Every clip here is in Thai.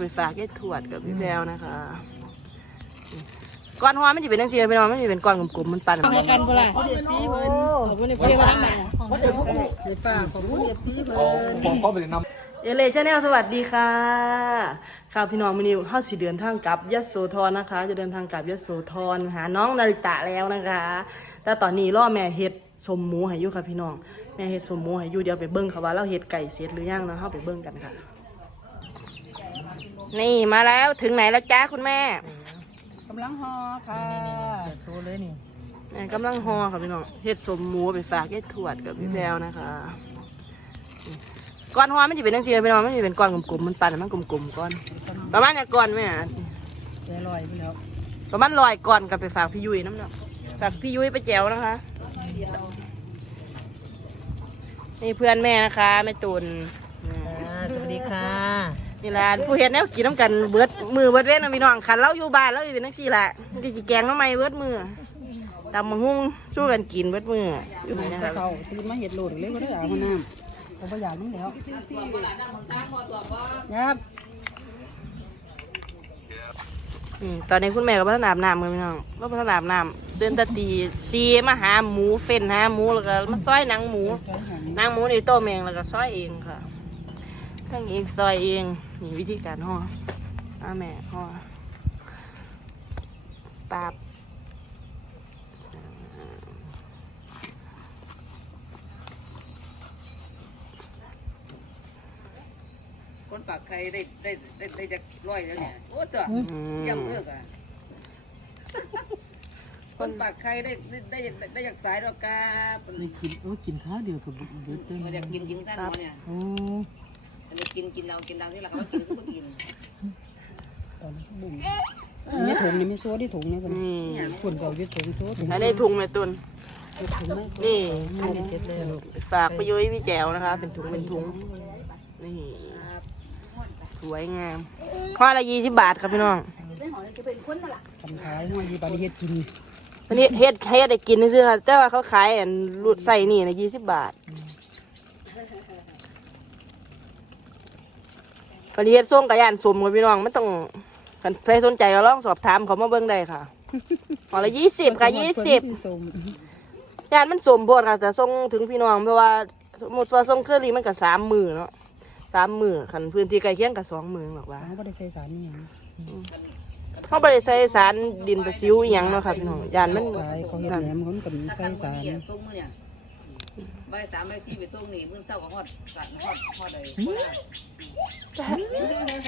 ไปฝากยายทวดกับพี่แพรวนะคะก้อนหอมมันจะเป็นนังเสียพี่น้องมันจะเป็นก้อนกลมๆมันปั่นให้กันเปล่าเอฟซีเพิ่นขอบคุณที่มาทั้งหลายในป่าของเอฟซีเพิ่นผมก็ไปนำเอเลชาแนลสวัสดีค่ะค่ะพี่น้องมินิวเฮาสิเดินทางกลับยโสธรนะคะ จะเดินทางกลับยโสธรหาน้องนาริตะแล้วนะคะ แต่ตอนนี้ล่อแม่เฮ็ดสมหมูให้อยู่ค่ะพี่น้องแม่เฮ็ดสมหมูให้อยู่เดี๋ยวไปเบิ่งค่ะว่าเราเฮ็ดไก่เสร็จหรือยังเนาะเฮาไปเบิ่งกันค่ะ นี่มาแล้วถึงไหนแล้วจ้าคุณแม่กำลังฮอค่ะโชว์เลยนี่แม่กำลังห่อค่ะพี่น้องเฮ็ดสมหมูไปฝากยายทวดกับพี่แพรวนะคะก้อนห่อมันจะเป็นจังซี่พี่น้องมันจะเป็นก้อนกลมๆมันปั่นให้มันกลมๆก้อน ประมาณอย่างก้อนแม่อะใจลอยไปแล้วประมาณลอยก่อนกลับไปฝากพี่ยุ้ยน้ำเนาะฝากพี่ยุ้ยไปแจวนะคะนี่เพื่อนแม่นะคะแม่ตุนสวัสดีค่ะ นี่แหละผู้เห็นแนวกินน้ำกันเบิดมือเบิดเว้นนะพี่น้องขันเราอยู่บ้านเราอยู่เป็นนักซี่แหละมันก็สิแกงน้ำไม่เบิดมือตำมังหุ้งสู้กันกินเบิดมืออยู่นี่นะจะคะเศร้าตื่นมาเห็ดโหลดเลยก็ได้อาบน้ำแต่ว่าอยากนี่แล้วครับอืมตอนนี้คุณแม่ก็พัฒนาบน้ำกันพี่น้องก็พัฒนาบน้ำเดินแตะตีซีมาหาหมูเฟ้นหาหมูแล้วก็มาซอยหนังหมูใช้หางนางหมูนี่ต้มเองแล้วก็ซอยเองค่ะ ทั้งเองซอยเองนี่วิธีการห่ออาแม่ห่อปาบคนปากใครได้ได้ได้ได้จะร้อยแล้วเนี่ยโอ้ตัวอืมย่ำเลิกอะคนปากใครได้ได้ได้ได้ได้จากสายดอกกาได้กินโอ้กินข้าวเดียวกับเบิร์ดเต้นเราอยากกินกินกันหมดเนี่ย โอ้อันนี้กินกินเรากินเราที่เราเขากินก็ไม่กินตอนนี้บุ้มไม่ถุงนี่ไม่ซัวที่ถุงนี่กันนี่คนเก่ายึดถุงซัวถุงอันนี้ถุงแม่ตุนถุงไหมนี่ไม่ถุงได้เสร็จเลยลูกฝากไปยุ้ยพี่แจ๋วนะคะ เป็นถุงเป็นถุงนี่สวยงามข้อละยี่สิบบาทครับพี่น้องทำท้ายห้อยยีบาริเฮ็ดกินอันนี้เฮ็ดเฮ็ดได้กินซื่อๆค่ะแต่ว่าเขาขายอันรูดใส่นี่นะยี่สิบบาท วันนี้เฮ็ดส่งกับยานสมกับพี่น้องมันต้องคันใครสนใจก็ลองสอบถามเขามาเบิ่งได้ค่ะหอละยี่สิบค่ะยี่สิบสมยานมันสมโพดค่ะแต่ส่งถึงพี่น้องเพราะว่าสมมติว่าส่งเครื่องรีมันก็สามมือเนาะสามมือคันพื้นที่ใกล้เคียงกับสองมือหรอกว่าเขาไม่ได้ใส่สารนี่ยังเขาบริใส่สารดินประซิวอหยังเนาะค่ะพี่น้องยานมันขายเขาเห็ดแหนมคนกับถ้าใส่ทำสาร มือเนี่ยตุ้งมือเนี่ยใบสามใบสี่ไปตุ้งนี่มือเศร้ากับฮอดสัตว์ฮอดฮอดเลย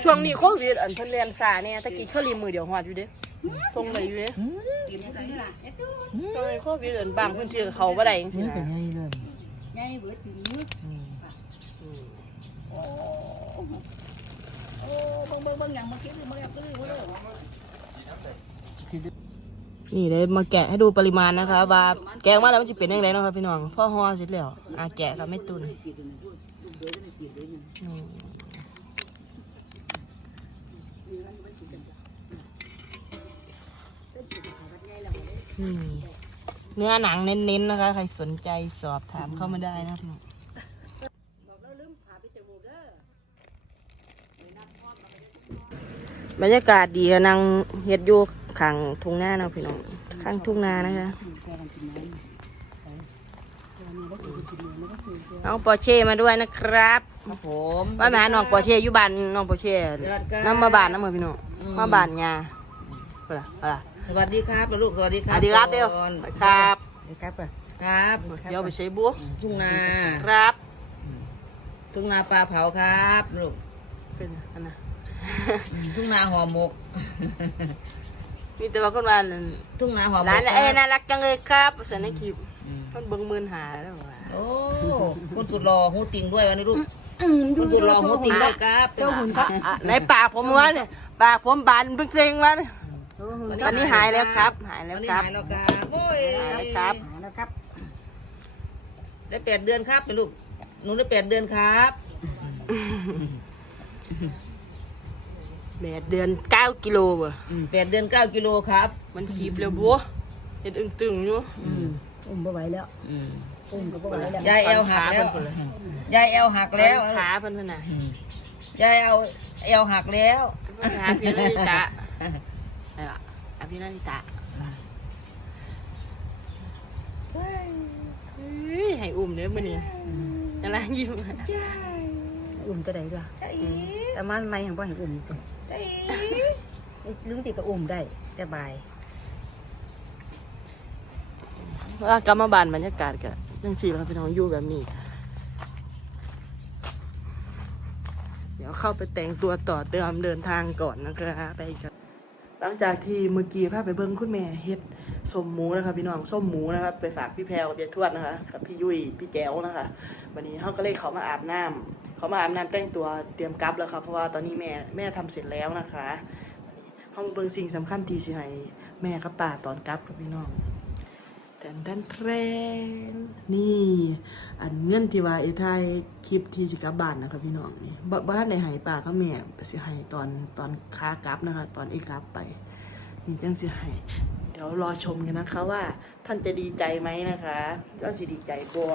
ช่วงนี้โควิดอันเพิ่นเรียนสาเนี่ยตะกี้เขารีมือเดียวหอดอยู่เด้ส่งไปอยู่เด้กินยังไงล่ะเอ๊ะตุ้งช่วงนี้โควิดอันบางพื้นที่ก็เขาบ่ได้จังซี่นี่เป็นนะไงเลยยายเบิดถึงมือโอ้โอ้เบิ่งเบิ่งเบิ่งอย่างเมื่อกี้เมื่อกี้ก็เลยว่าเด้อ นี่เลยมาแกะให้ดูปริมาณนะคะว่าแกะมาแล้วมันจะเป็นยังไงนะครับพี่น้องพ่อห่อเสร็จแล้วอะแกะค่ะไม่ตุนเนื้อหนังเน้นๆนะคะ ใครสนใจสอบถามเข้ามาได้นะพี่น้องบรรยากาศดีค่ะนางเฮ็ดอยู่ ข้างทุ่งนาเนาะพี่น้องข้างทุ่งนานะคะน้องปอร์เช่มาด้วยนะครับครับผมว่ามาหาน้องปอร์เช่อยู่บ้านน้องปอร์เช่น้ำมาบ้านน้ำมือพี่น้องมาบ้านยาเปล่าเปล่าสวัสดีครับลูกสวัสดีคสรับวัสดีครับเดียวก่อนครับครับอะครับเดี๋ยวไปใช้บัวทุ่งนาครับทุ่งนาปลาเผาครับลูกเป็นอันนะทุ่งนาห่อหมก มีแต่ว่าคนว่าทุ่งนาห่อหมกร้านคเอ้ยรับน่ารักจังเลยครับเสนในคลิปอืมคนเบิ่งหมื่นหาแล้วว่าโอ้คุณสุดหล่อหูติงด้วยวันนี้ลูกคุณสุดหล่อหูติงด้วยครับเจ้าหุ่นครับอะในปากผมวะเนี่ยปากผมบานเพิ่งเซ็งวะเนี่ยตอนนี้หายแล้วครับ หายแล้ววันนี้ครับหายแล้วครับโอ้ยหายแล้วครับ นะครับได้แปดเดือนครับลูกหนูได้แปดเดือนครับ แปดเดือนเก้ากิโลบ่อืมแปดเดือนเก้ากิโลครับมันขีบแล้วบัวเห็ดอึ้งตึงอยู่อืมอุ้มบ่ไหวแล้วอืมอุ้มก็บ่ไหวแล้วยายแอลหักแล้วยายแอลหักแล้วขาเพิ่นเพิ่นน่ะอืมยายเอาเอวหักแล้วหาพี่นาริตะเอาล่ะหาพี่นาริตะเฮ้ยให้อุ้มเด้อมื้อนี้กำลังยิ้มอุ่มก็ได้ด้วยแต่มันไม่อย่างบ่เห็นอุ่มสิ ลุงติก็อุ่มได้สบายเวลากลับมาบ้านบรรยากาศก็จังซี่แหล้วครับพี่น้องอยู่แบบนี้ เดี๋ยวเข้าไปแต่งตัวต่อเดิมเดินทางก่อนนะคะไปกันหลังจากที่เมื่อกี้พาไปเบิ้งคุณแม่เฮ็ดส้มหมูนะคะพี่น้องส้มหมูนะครับไปฝากพี่แพรวกับยายทวดนะคะกับพี่ยุ้ยพี่แจ๋วนะคะ วันนี้เขาก็เลยเขามาอาบน้ำ เขามาอาบน้ำแต่งตัวเตรียมกลับแล้วครับ เพราะว่าตอนนี้แม่แม่ทำเสร็จแล้วนะคะวันนี้เขามาเบิ่งสิ่งสำคัญที่สิให้แม่กับป้าตอนกลับครับพี่น้องแทนแทนแทรนนี่ อันเงินที่ว่าไอ้ไทยคลิปที่สิกลับบ้านนะครับพี่น้องนี่บ่บ่ทันได้ให้ป้ากับแม่สิให้ตอนตอนค้ากลับนะคะ ตอนไอ้กลับไป นี่จังสิให้เดี๋ยวรอชมกันนะคะว่าท่านจะดีใจไหมนะคะเจ้าสิดีใจบัว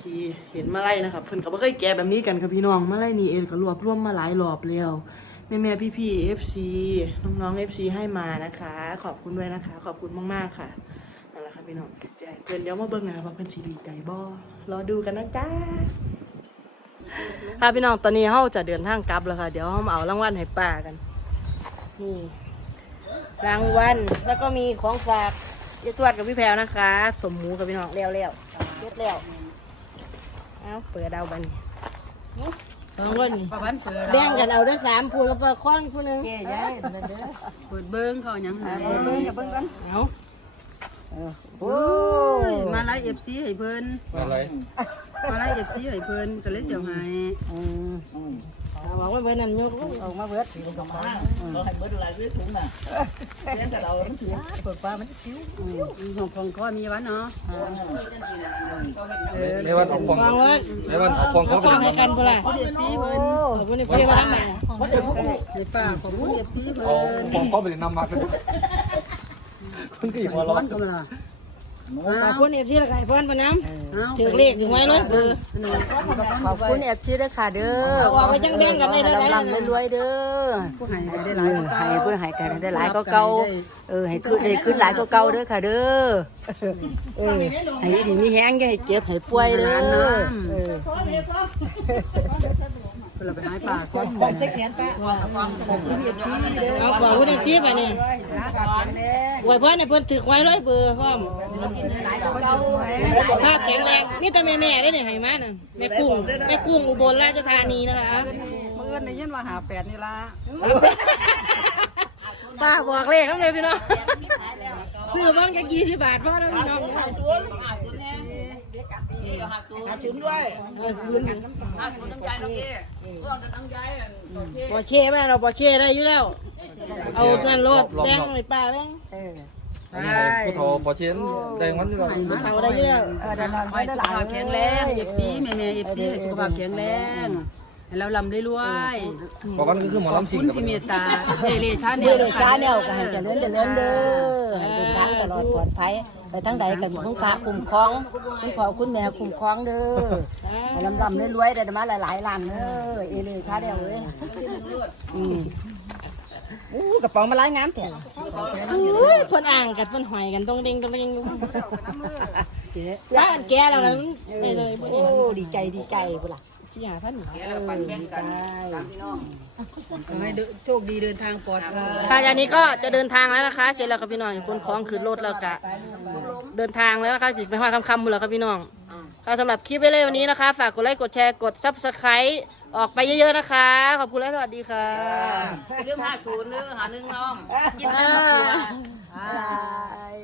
ที่เห็นมาไล่นะครับเพิ่นก็บ่เคยแกะแบบนี้กันครับพี่น้องมาไล่นี่เองก็รวบรวมมาหลายรอบแล้วแม่แม่พี่พี่ๆ FC น้องๆ FC ให้มานะคะ ขอบคุณด้วยนะคะ ขอบคุณมากๆค่ะนั่นแหละครับพี่น้องใจเพื่นเดี๋ยวมาเบิ่งนะครับว่าเพื่อนสีดีใจบ่รอดูกันนะจ้าค่ะพี่น้องตอนนี้เราจะเดินทางกลับแล้วค่ะ เดี๋ยวเรามาเอารางวัลให้ป้ากันนี่ รางวัลแล้วก็มีของฝากยายทวดกับพี่แพรวนะคะ สมหมูกับพี่น้องเลี้ยวเลี้ยวๆเย็ดเลี้ยวเอาเปิดเอาบัดนสองคนประวันเปิดแบ่งกันเอาได้สามผู้แล้วก็ค้อนผู้หนึงแก่ยายนั่นเด้อเปิดเบิ้งเขาหยังหาเบิ้งอย่าเบิ้งกันเอาโอ้ยมาไล่เอฟซีให้เพิ่นอะไรมาไล่เอฟซีให้เพิ่นก็เลยเสียวให้เอา บอกว่าเบอร์นั้นยกลูกออกมาเบิดเราให้เบิดหลายซื้อถุงน่ะเลี้ยงแต่เรามันถือเปิดปลามันคิ้วของของข้อมีวันเนาะในวันเอาควงฟังว่าในวันเอาควงเขาฟังไปให้กันพุ่นล่ะเอฟซีเพิ่นขอบคุณที่พี่มาทำมาให้ป้าของคุณเอฟซีเพิ่เอานควงเขาไปนำมากันคุณก็อีกหัวร้เราอนก็มาละ ขอบคุณเอฟซีละไก่พ่อนปะน้ำถือเลขถึงไว้เลยเบอร์ขอบคุณเอฟซีด้วยค่ะเด้อออกไปจังแบ่งกันได้ได้ได้ลำรวยเด้อผู้ให้ได้หลายก็ให้เพื่อให้กันได้หลายก็เก่าเออให้ขึ้นให้ขึ้นหลายก็เก่าเด้อค่ะเด้อเออให้ดีมีแห้งอย่าให้เจ็บให้ป่วยเด้อ เออเราไปหาปลาก่อนเช็คแขนป้าความความที่เอฟซีเด้อเอาขอบคุณเอฟซีไปนี่ไว้พ่อเนี่ยเพิ่นถือไว้ร้อยเบอร์พร้อมภาพแข็งแรงนี่แต่แม่แม่ได้เนี่ยให้มาน่ะแม่กุ้งแม่กุ้งอุบลราชธานีนะคะมื่อในยินว่าหาแปดนี่ละป้าบอกเลขแล้วเลยพี่น้องซื้อบ้างจะกี่สิบบาทพ่อแล้วพี่น้อง หักตัวแน่เอวหักตัวหักชุนด้วยเออคืนหักตัวน้ำใจน้องเก้เรื่องน้ำใจโอเคบอเช่แม่เราบอเช่ได้อยู่แล้ว เอาเงินรถแบงค์ไอ้ป้าแบงค์อันนี้ผู้โทรพอเชียนแดงวันที่ว่าเอาได้อยู่แล้วไว้สุขภาพแข็งแรงเอฟซีแม่แม่เอฟซีให้สุขภาพแข็งแรงให้เราลำได้รวยบอกกันก็คือหมอลำสิงคุณกับที่เมตตาเฮเลชาแนเมื่ลอชาแนลก็ให้เจริญเจริญเด้อให้เดินทางตลอดปลอดภัย ไปทั้งใดก็มีคุณพระคุ้มครองคุณพ่อคุณแม่คุ้มครองเด้อให้ลำลำรวยๆได้มาหลายๆล้านเด้อเอเลยชาแนลเว้ยอืมอู้กระป๋องมาหลายงามแท้อุ้ยเพิ่นอ่างกันเพิ่นหอยกันต้องเด้งต้องเด้งป้าอันแก่แล้วนะได้เลยโอ้ดีใจดีใจพุ่นล่ะ สี่หาพันแกเราปั่นแข่งกันตามพี่น้องขอให้โชคดีเดินทางปลอดภัยค่ะจากนี้ก็จะเดินทางแล้วนะคะ เสร็จแล้วครับพี่น้องคนคล้องขึ้นรถแล้วกะ เดินทางแล้วนะคะสิไปห้อยคำๆหมดแล้วครับพี่น้องค่ะสำหรับคลิปไปเลยวันนี้นะคะ ฝากกดไลค์กดแชร์กดซับสไครต์ออกไปเยอะๆนะคะ ขอบคุณและสวัสดีค่ะเรื่องห้าศูนย์เรื่องหาหนึ่งน้องอ่าบาย